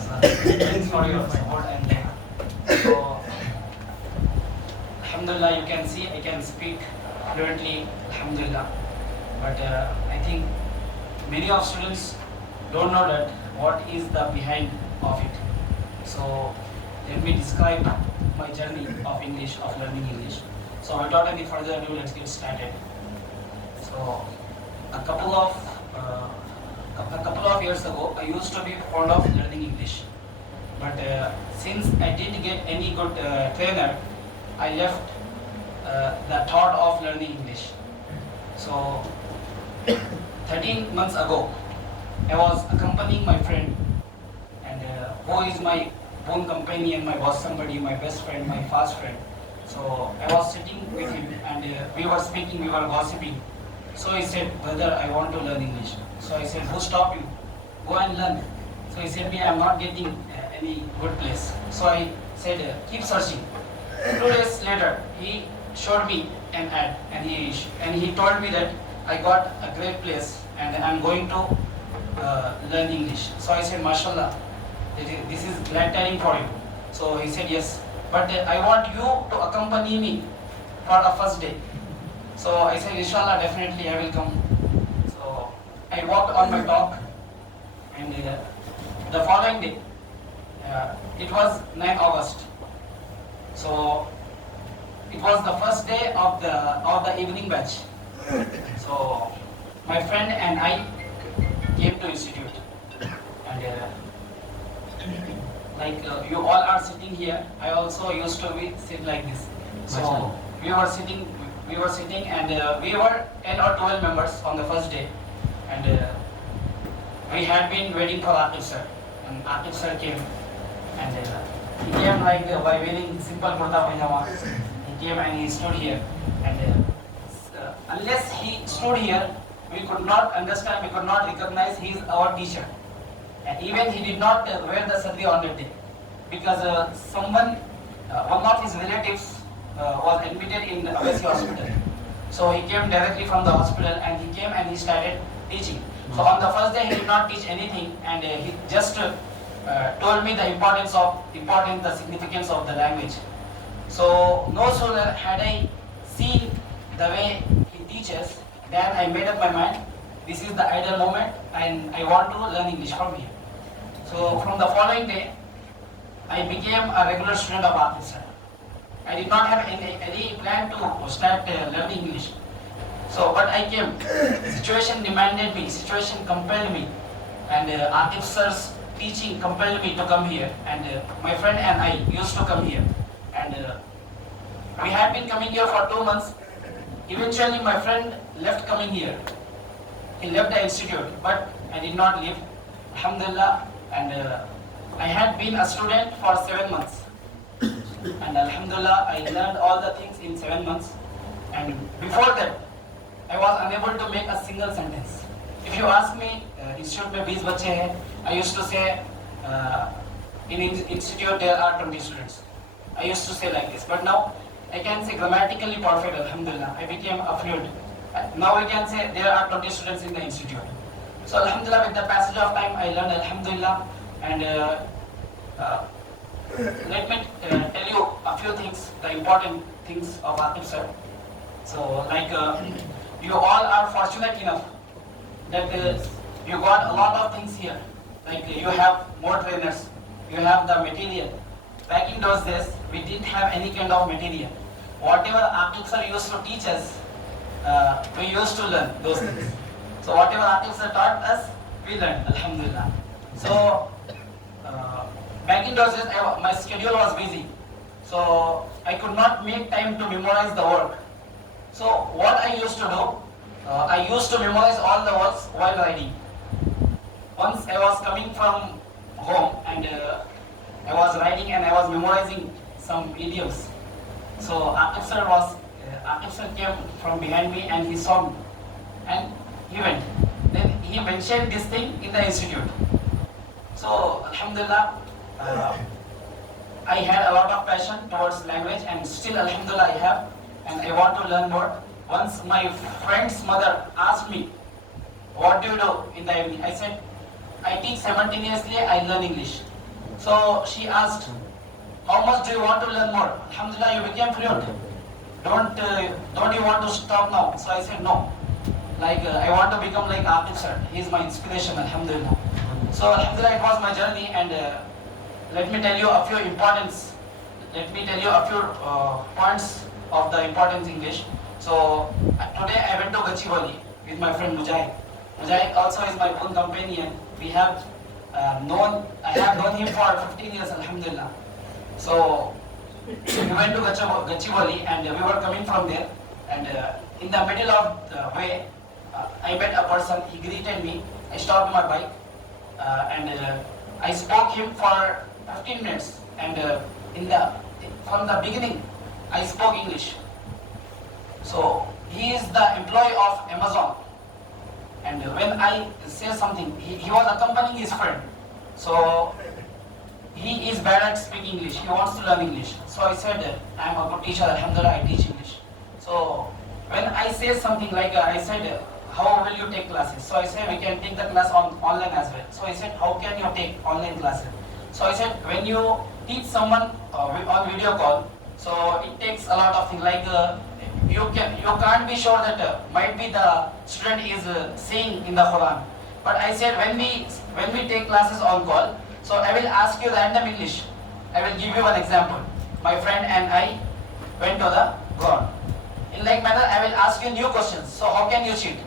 Thanks for your support and so Alhamdulillah, you can see I can speak fluently, Alhamdulillah. But I think many of students don't know that what is the behind of it. So let me describe my journey of English, of learning English. So without any further ado, let's get started. So a couple of years ago, I used to be fond of learning English. But since I didn't get any good trainer, I left the thought of learning English. So 13 months ago, I was accompanying my friend, and who is my boon companion, my boss somebody, my best friend, my fast friend. So I was sitting with him, and we were speaking, we were gossiping. So he said, brother, I want to learn English. So I said, who stopped you? Go and learn. So he said, me, I am not getting any good place. So I said, keep searching. 2 days later, he showed me an ad, and he told me that I got a great place, and I'm going to learn English. So I said, mashallah, this is glad tidings for you. So he said, yes, but I want you to accompany me for the first day. So I said, inshallah, definitely I will come. So I walked on my talk, and the following day, it was 9 August. So it was the first day of the evening batch. So my friend and I came to institute, and you all are sitting here, I also used to be sit like this. So we were sitting, and we were 10 or 12 members on the first day, and we had been waiting for Aqib sir, and Aqib sir came, and he came like by wearing simple kurta pajama. He came and he stood here, and unless he stood here, we could not understand, we could not recognize he is our teacher. And even he did not wear the sadri on that day, because one of his relatives was admitted in the Abbasi hospital. So he came directly from the hospital, and he came and he started teaching. So on the first day he did not teach anything, and he just told me the the significance of the language. So no sooner had I seen the way he teaches, then I made up my mind, this is the ideal moment, and I want to learn English from here. So from the following day, I became a regular student of Aqib sir. I did not have any plan to start learning English. So, but I came. Situation demanded me, situation compelled me, and Aqib sir's teaching compelled me to come here. And my friend and I used to come here. And we had been coming here for 2 months. Eventually, my friend left coming here. He left the institute, but I did not leave. Alhamdulillah, and I had been a student for 7 months. And Alhamdulillah, I learned all the things in 7 months. And before that, I was unable to make a single sentence. If you ask me, institute mein 20 bacche hain, I used to say, in institute there are 20 students. I used to say like this, but now I can say grammatically perfect, Alhamdulillah. I became affluent. Now I can say there are 20 students in the institute. So Alhamdulillah, with the passage of time, I learned Alhamdulillah, and let me tell you a few things, the important things of Aqib sir. So you all are fortunate enough that you got a lot of things here. Like you have more trainers, you have the material. Back in those days, we didn't have any kind of material. Whatever Aqib sir used to teach us, we used to learn those things. So whatever Aqib sir taught us, we learned, Alhamdulillah. So back in those days, my schedule was busy. So I could not make time to memorize the work. So what I used to do, I used to memorize all the words while riding. Once I was coming from home, and I was riding and I was memorizing some idioms. So Aqib sir came from behind me and he saw me, and he went. Then he mentioned this thing in the institute. So Alhamdulillah, I had a lot of passion towards language, and still Alhamdulillah I have, and I want to learn more. Once my friend's mother asked me, what do you do in the evening? I said, I teach simultaneously, I learn English. So she asked, how much do you want to learn more? Alhamdulillah, you became fluent. Don't you want to stop now? So I said no. I want to become like Aqib sir. He is my inspiration, alhamdulillah. So alhamdulillah, it was my journey, and let me tell you a few importance. Let me tell you a few points of the importance English. So today I went to Gachibowli with my friend Mujahid. Mujahid also is my own companion. I have known him for 15 years, alhamdulillah. So we went to Gachibowli, and we were coming from there, and in the middle of the way, I met a person. He greeted me. I stopped my bike, and I spoke him for 15 minutes. And from the beginning, I spoke English. So he is the employee of Amazon, and when I say something, he was accompanying his friend. So he is bad at speaking English. He wants to learn English. So I said, I am a good teacher. Alhamdulillah, I teach English. So when I say something like, I said, how will you take classes? So I said, we can take the class online as well. So I said, how can you take online classes? So I said, when you teach someone on video call, so it takes a lot of things. You can't be sure that might be the student is saying in the Quran. But I said, when we take classes on call, so I will ask you random English. I will give you one example. My friend and I went to the ground. In like manner, I will ask you new questions. So how can you cheat?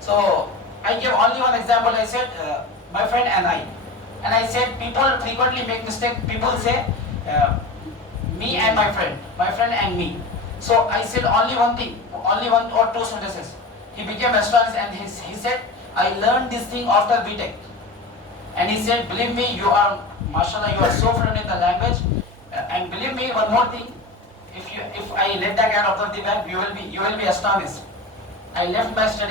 So I gave only one example. I said, my friend and I. And I said, people frequently make mistake. People say, me and my friend and me. So I said only one thing, only one or two sentences. He became astonished, and he said, I learned this thing after BTech. And he said, believe me, you are, mashallah, you are so fluent in the language. And believe me, one more thing, if I let the cat out of the bag, you will be astonished. I left my study